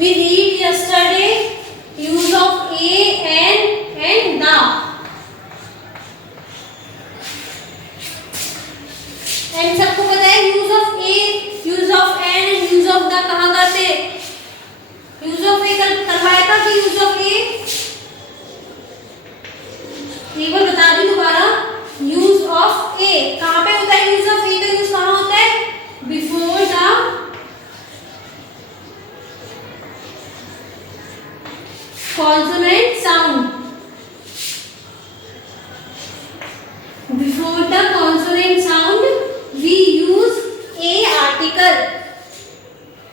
We read yesterday use of a and the. And सबको पता है use of a, use of an and use of the कहाँ करते हैं? Use of ए करवाया था कि यूज ऑफ ए? एक बार बता दूं दोबारा, यूज ऑफ ए कहाँ पे होता है? यूज ऑफ ए का यूज कहाँ होता है? Before the consonant sound. Before the consonant sound we use a article,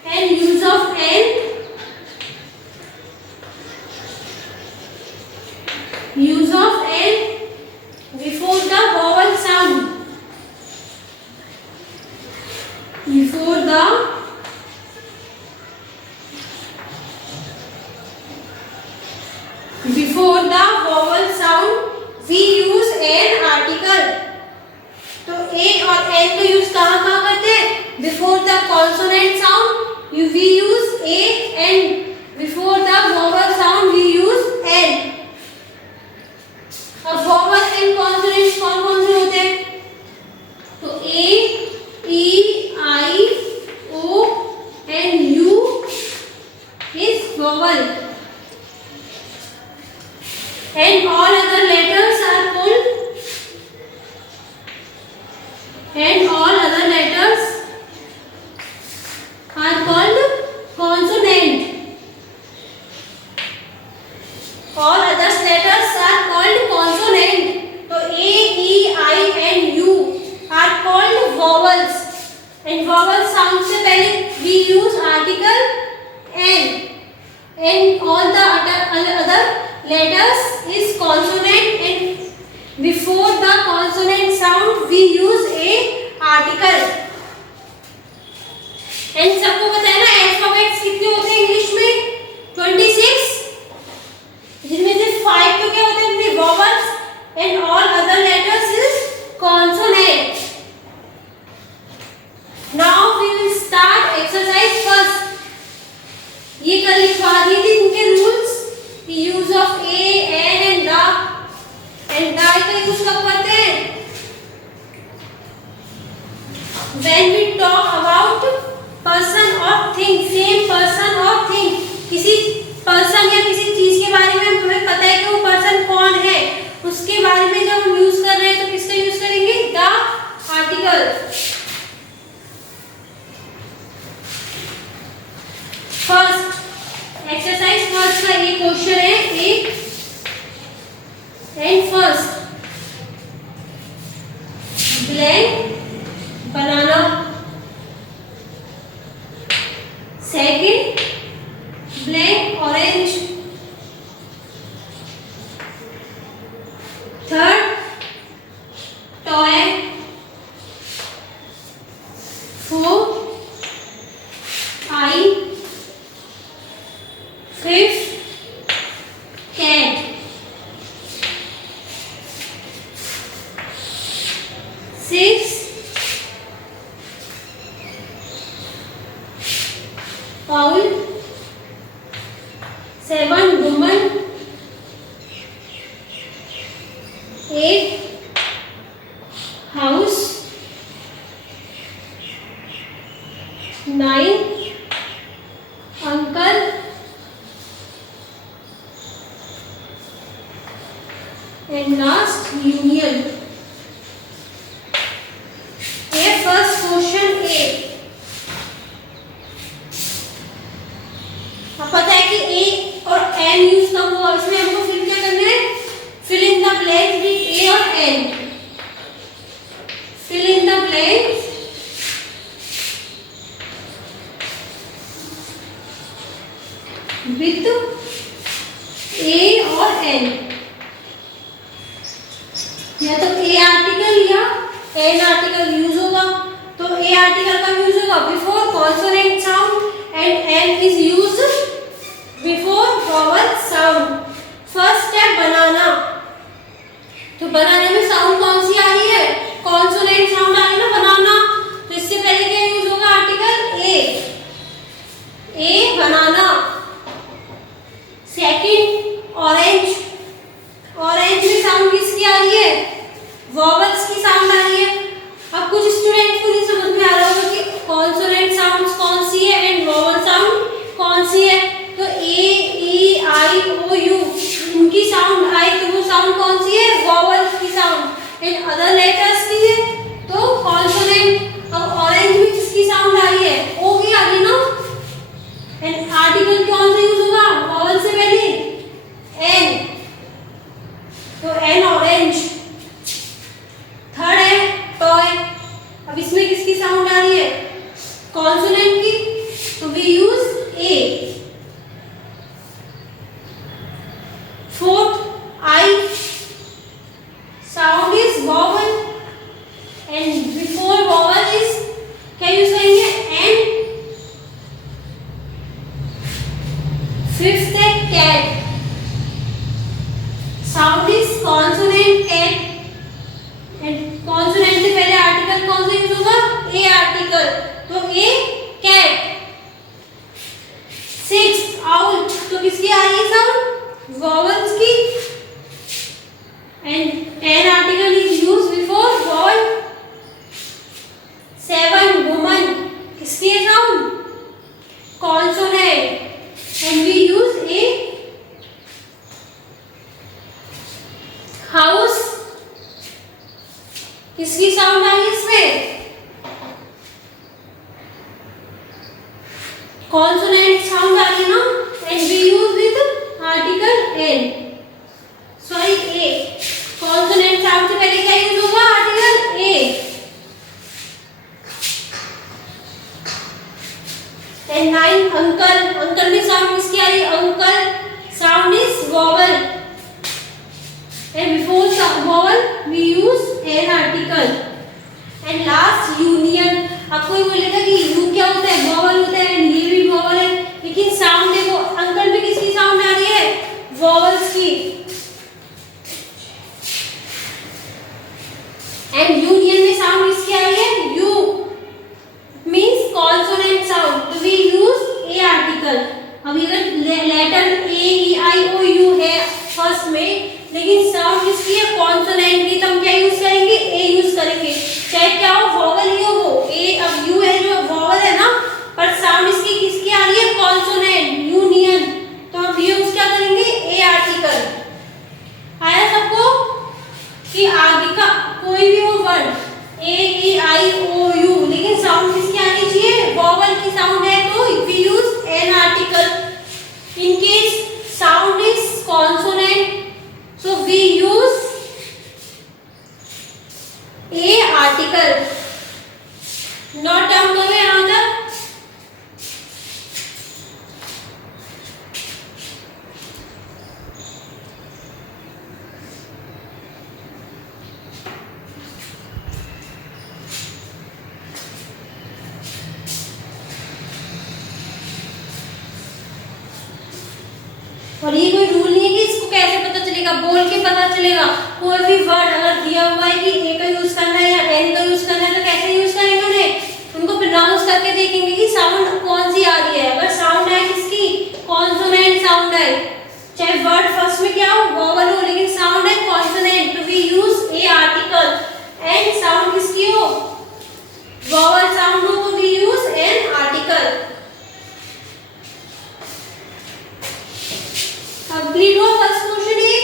and use of an, use of an before the vowel sound, before the before the vowel sound we use an article. तो a और n का यूज कहाँ कहाँ करते हैं? Before the consonant sound we use a, and before the vowel sound we use n. अब vowel and consonant कौन कौन से होते हैं? तो a, e, i, o and u is vowel. And all other letters are called, and all other letters are called consonant. All other letters are called consonant. So a, e, i and u are called vowels. And vowel sound से पहले we use article n, and all the other letters is consonant, and before the consonant sound we use a article. and सबको पता है ना अल्फाबेट्स कितने होते हैं इंग्लिश में? 26, जिनमें से 5 तो क्या होते हैं अपने vowels, and all other letters is consonant. Now we will start exercise first. ये कल लिखवा दी थी इनके rules, use of a, an and the, and the का यूज कब करते हैं? When we talk about person or thing, same person or thing, किसी पर्सन या किसी चीज के बारे में हमें पता है कि वो पर्सन कौन है, उसके बारे में जब हम यूज कर रहे हैं तो किसका यूज करेंगे? The article. First exercise first का ये क्वेश्चन है एक, and first blank banana, second blank orange, third toy, fourth I, fifth cat, sixth owl, seven woman, eight house, nine uncle, and last union. ये फर्स्ट क्वेश्चन ए. अब पता है कि ए और एन यूज कब हुआ, इसमें हमको फिल क्या करना है? Fill in the blanks with a और an. Fill in the blanks with a और एन. या तो ए आर्टिकल या एन आर्टिकल यूज होगा. तो ए आर्टिकल कब यूज होगा? Before consonant sound, and an is used before vowel sound. First step banana. तो बनाने में साउंड कौन सी आ रही है? कॉन्सोनेंट साउंड आ रही है ना बनाना. तो इससे पहले क्या यूज होगा? आर्टिकल ए. ए बनाना. सेकंड ऑरेंज, ऑरेंज में साउंड किसकी आ रही है? वॉवल्स की साउंड आ रही है। अब कुछ स्टूडेंट्स को नहीं समझ में आ रहा होगा कि कॉन्सोनेंट साउंड्स कौन सी है एंड वॉवल साउंड कौन सी है। तो ए ई आई ओ यू इनकी साउंड आई तो वो साउंड कौन सी है? वॉवल्स की साउंड। एंड अदर लेटर्स की है तो कॉन्सोनेंट। अब ऑरेंज में किसकी साउंड आ रही है? ओ की आ रही ना। एंड आर्टिकल कौन सा यूज होगा? वॉवल से पहले एन, तो एन ऑरेंज। थर्ड है टॉय। अब इसमें किसकी साउंड आ रही है? कॉन्सोनेंट की, तो we use a. Fourth eye, sound is vowel and before vowel is क्या यूज करेंगे? एन। फिफ्थ है cat, sound is consonant cat and consonant से पहले आर्टिकल कौन सा यूज होगा? ए आर्टिकल, तो ए कैट। सिक्स्थ आउल, तो किसकी आ रही है साउंड? वॉवल्स की and an article is use before vowel. Seven woman, किसकी है sound? Consonant and we use a. House, किसकी साउंड आई इसमें? कॉन्सोनेंट साउंड आ रही ना and we use with article an, sorry a. Consonant sound से पहले क्या यूज होगा? Article a. And nine uncle, uncle में साउंड किसकी आ रही है? Uncle, sound is vowel and before vowel we use an article. And last union. अब कोई बोलेगा कि यू क्या होता है? वॉवल होता है एंड ये भी वॉवल है, लेकिन साउंड देखो अंकल में किसकी साउंड आ रही है? वॉवल्स की। एंड यूनियन में साउंड किसकी आ रही है? यू, मींस कॉन्सोनेंट साउंड, तो वी यूज ए आर्टिकल। अब अगर letter A E I O U है फर्स्ट में, लेकिन साउंड किसकी है? कॉन्सोनेंट की, तो हम क्या यूज करेंगे? ए यूज करेंगे, चाहे क्या हो, वॉवल ही हो वो ए। अब यू है जो वॉवल है ना, पर साउंड इसकी किसकी आ रही है? कॉन्सोनेंट, यूनियन, तो हम यूज क्या करेंगे? A article. आया सबको कि आगे का कोई भी हो word A E I O U, लेकिन साउंड किसकी आनी चाहिए? वॉवल की साउंड है तो we use an article. In case sound is consonant so we use a article. Note down करो यहाँ तक। और ये कोई रूल नहीं है कि इसको कैसे पता चलेगा, बोल के पता चलेगा। कोई भी वर्ड अगर दिया हुआ है कि ए का यूज करना है या एन का यूज करना है, तो कैसे यूज करेंगे उन्हें? उनको प्रोनाउंस करके देखेंगे कि साउंड कौन सी आ रही है। अगर साउंड है किसकी? कॉन्सोनेंट साउंड है, चाहे वर्ड फर्स्ट में क्या हो? वॉवल हो, लेकिन साउंड है कॉन्सोनेंट, तो we use a article. And sound किसकी हो? वॉवल साउंड हो, तो we use an article. Complete हुआ फर्स्ट क्वेश्चन ये।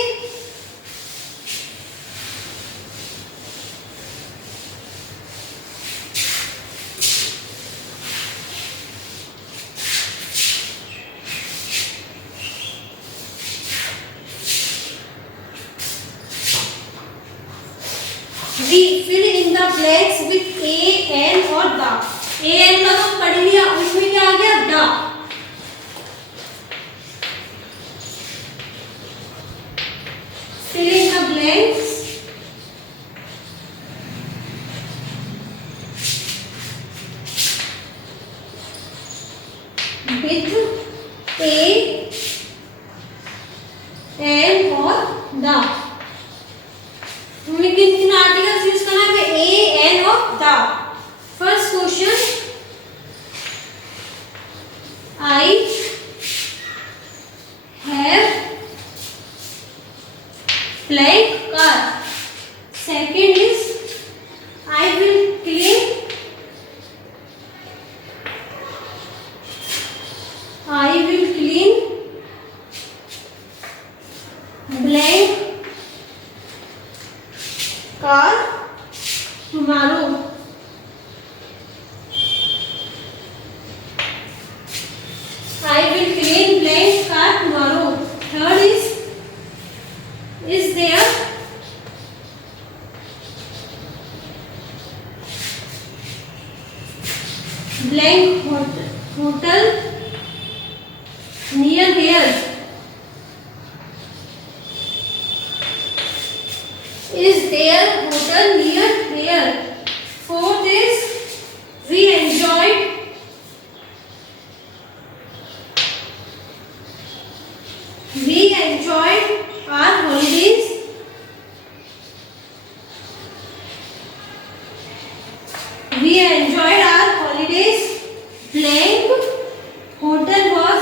We fill in the blanks with a, n और the। a, n का तो पढ़ लिया, उसमें क्या आ गया? the। fill in the blanks with a, n और the। हमें किन किन आर्टिकल्स यूज करना है? ए, एन और the. First question, blank car. Second is I will clean blank car tomorrow. I will clean blank car tomorrow. Third is there blank hotel near here? Is there hotel near here? Fourth is we enjoyed our holidays blank hotel was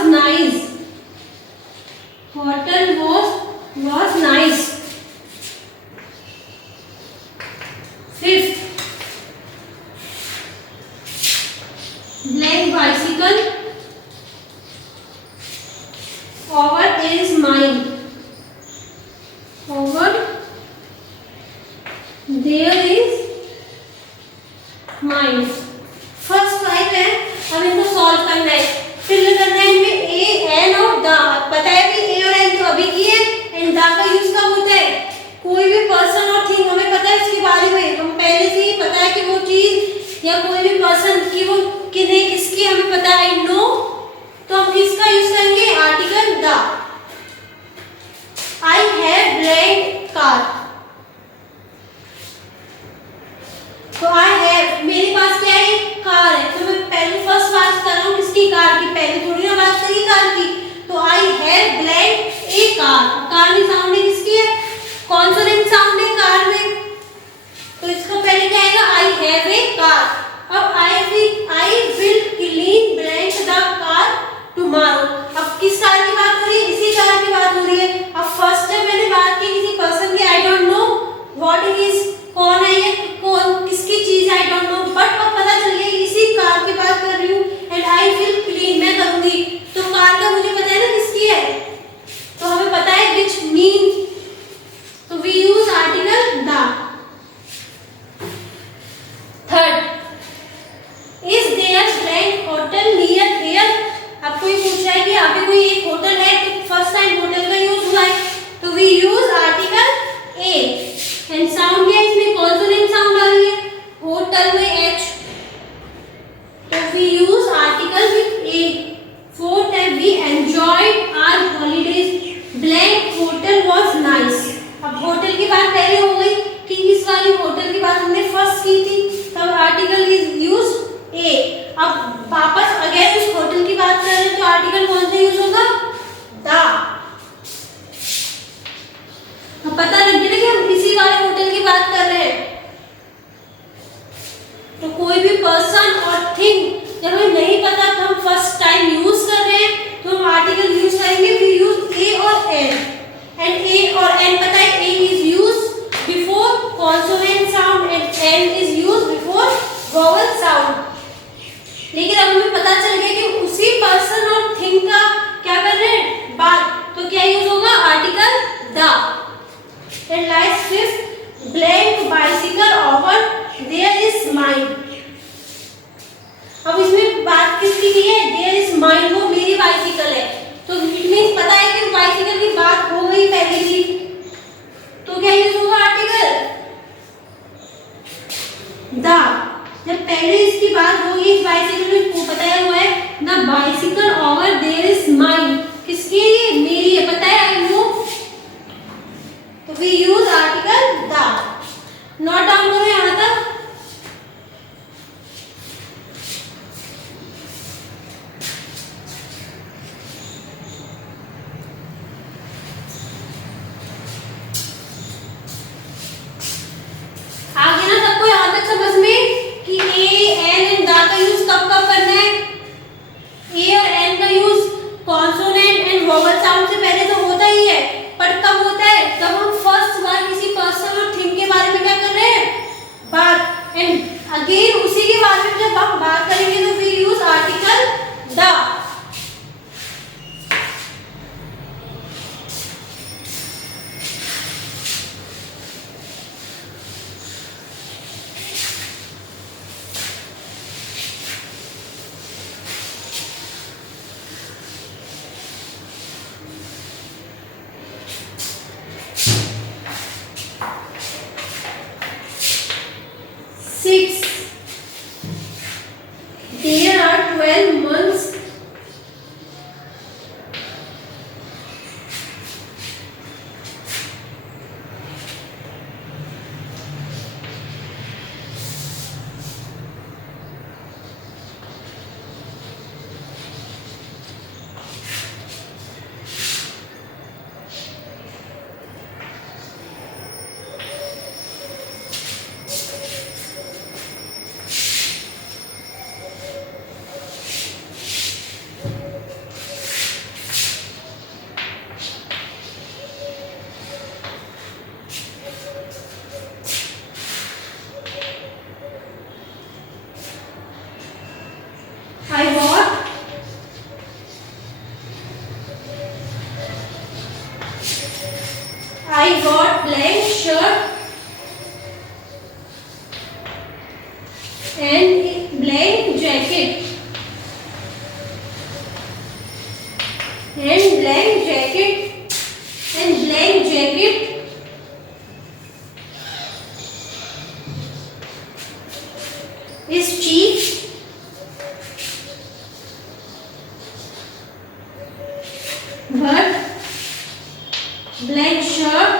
nice. Fifth, blank bicycle over there is mine. Over there is mine. First five है, अब इनको सॉल्व करना है, फिल करना है इनमें A N और द। पता है कि ए और एन तो अभी की है, एंड द का यूज कब होता है? कोई भी पर्सन और थिंग हमें पता है उसके बारे में, हम पहले से ही पता है कि वो चीज या कोई भी पर्सन की वो किन्हें किसकी हमें पता है, आई नो, तो हम किसका यूज करेंगे? Article the. I have blank car, तो आई हैव मेरे पास क्या है? कार है, तो मैं पहले फर्स्ट बात कर रहा हूँ किसकी? कार की। पहले थोड़ी ना बात करी कार की, तो I have blank A car. Car की साउंडिंग किसकी है? कॉन्सोनेंट साउंडिंग कार में, तो इसका पहले क्या आएगा? I have a car. अब I will clean blank the car tomorrow. अब किस कार की बात हो रही है? इसी कार की बात हो रही है। अब फर्स्ट टाइम मैंने बात की किसी पर्सन की, I don't know what it is, कौन है ये, कौन किसकी चीज, आई डोंट नो, बट अब पता चल गया इसी कार की बात कर रही हूँ। एंड आई विल क्लीन मैं करूंगी, तो कार का मुझे पता है ना किसकी है, तो हमें पता है विच मीन, तो we use article the. Third, is there blank hotel near here? आपको ये पूछ रहा है कि यहाँ पे कोई एक होटल है, तो फर्स्ट टाइम होटल का यूज हुआ है, तो we use article a. And sound क्या है इसमें? कॉन्सोनेंट साउंड आ रही है, होटल में एच, तो we use article with a. Fourth है we enjoyed our holidays blank hotel was nice. अब होटल की बात पहले हो गई कि इस वाली होटल की बात हमने फर्स्ट की थी, तब आर्टिकल इज यूज ए। अब वापस अगेन उस होटल की बात कर रहे हैं, तो आर्टिकल कौन सा यूज होगा? द। अब पता लग गया ना कि हम इसी वाले होटल की बात कर रहे हैं, तो कोई भी पर्सन और थिंग जब हमें नहीं पता तो हम फर्स्ट टाइम यूज कर रहे हैं, तो हम आर्टिकल यूज करेंगे, वी यूज ए और एन। एंड ए और एन पता है, a is use before consonant sound and an is use before vowel sound. लेकिन अब हमें पता चल गया कि उसी पर्सन और थिंग का क्या कर रहे हैं? बात, तो क्या यूज होगा? Article the. And like fifth, blank bicycle over there is mine. अब इसमें बात किसकी की है? देयर इज माइन, वो मेरी बाइसिकल है, तो इट मींस पता है कि बाइसिकल की बात हो गई पहले भी, 6. There are 12 months. I bought blank shirt and blank jacket. And blank jacket is cheap, but blank shirt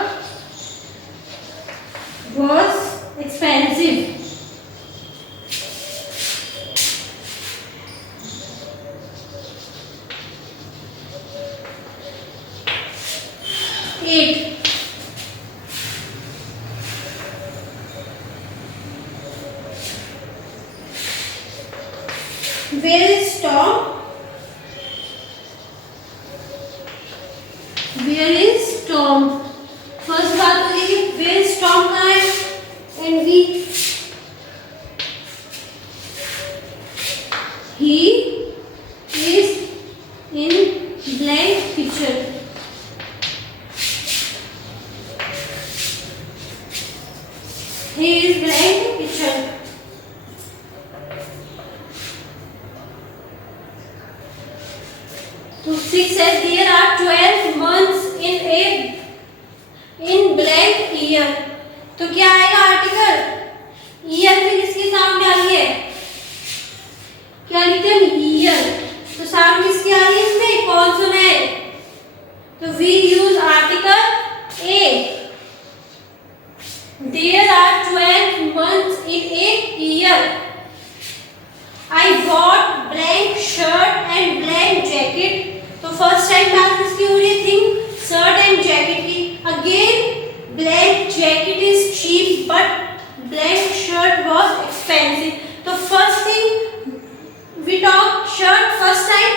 was expensive. Eight. Where is Tom? Where is Tom? First बात होगी कि where is Tom कहाँ है? And he is in blank picture. He is blank picture. So 6 says there are 12 months in blank year. तो क्या आएगा article? Year में किसकी साउंड आ रही है? क्या लिखते हैं हम? ईयर. तो साउंड किसकी आ रही है इसमें? कॉन्सोनेंट. तो we use article a. There are 12 months in a year. I bought blank shirt and blank jacket. तो फर्स्ट टाइम बात किसकी हो रही है? थिंक शर्ट एंड जैकेट की. Again blank jacket is cheap but blank shirt was expensive. तो first thing we talk shirt first time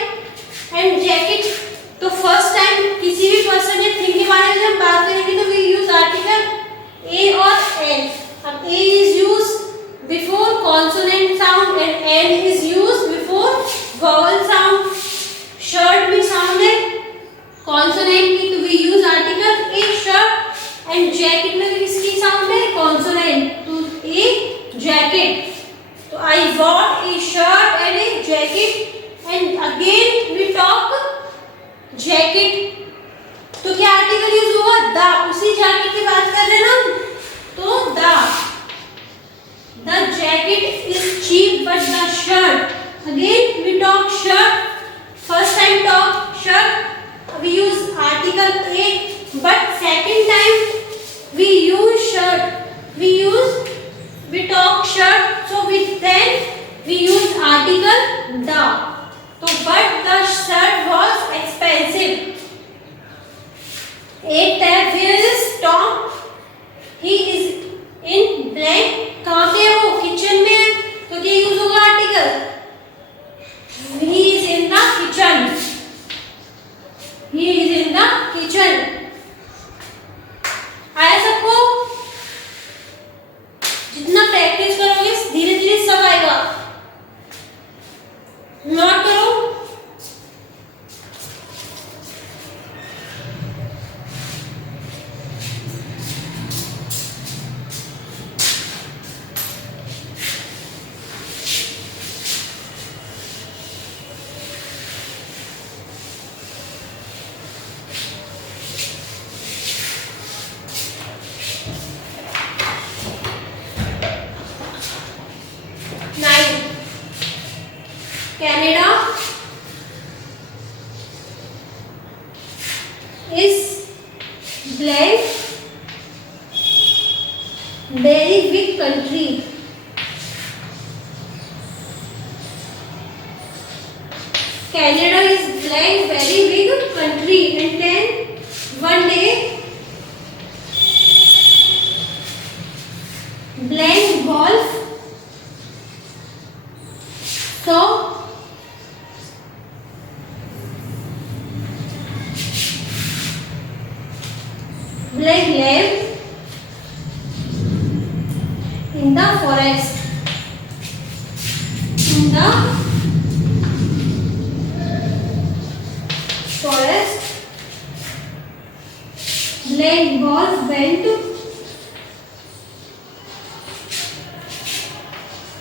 and jacket. तो first time किसी भी पर्सन या थिंग के बारे में जब बात करेंगे तो we use article A और N. अब A is used before consonant sound and N is used before vowel sound. shirt भी sound है consonant की, तो we use article A shirt. And jacket में भी किसकी साउंड है? कॉन्सोनेंट. तो ए जैकेट. तो I bought a shirt and a jacket. And again we talk jacket. तो क्या आर्टिकल यूज हुआ? द. उसी जैकेट की बात कर रहे हैं ना, तो the jacket is cheap but the shirt. Again we talk shirt. First time talk shirt, we use article a. But second time we use shirt. We talk shirt. So then we use article the. So but the shirt was expensive. 8 tab. Where is Tom? He is in blank. कहाँ पे है वो? किचन में है. तो क्या use होगा article? He is in the kitchen. He is in the kitchen. आया सबको? जितना प्रैक्टिस करोगे धीरे धीरे सब आएगा. नोट करो. is blank very big country. Canada is blank very big country. And then one day blank wolf saw black lamb in the forest. In the forest, black wolf went to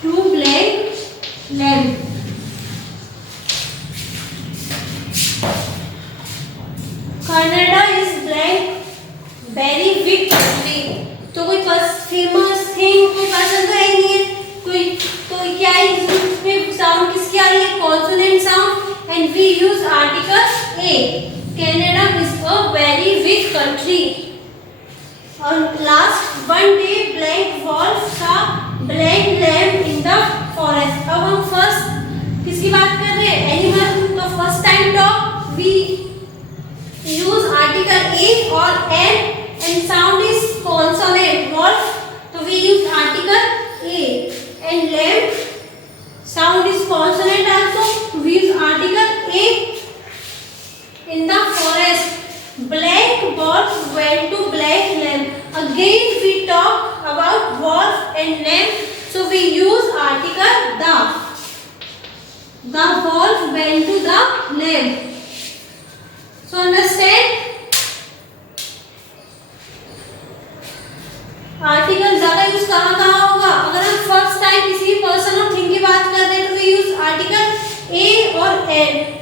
black lamb. Canada is blank very big country. तो कोई famous thing कोई पर्सन तो है नहीं है, कोई तो क्या है इसमें साउंड किसकी आ रही है? Consonant sound. And we use article a. Canada is a very big country. और last one day black wolf saw black lamb in the forest. अब हम फर्स्ट किसकी बात कर रहे हैं? एनिमल. तो first time talk we use article a और an and sound is consonant. Wolf, so we use article a. And lamb, sound is consonant also, we use article a. In the forest, black wolf went to black lamb. Again we talk about wolf and lamb, so we use article the. The wolf went to the lamb. So understand? Article ज़्यादा यूज कहाँ होगा? अगर हम first time किसी पर्सन और थिंग की बात कर रहे हैं तो वी यूज आर्टिकल ए और एन.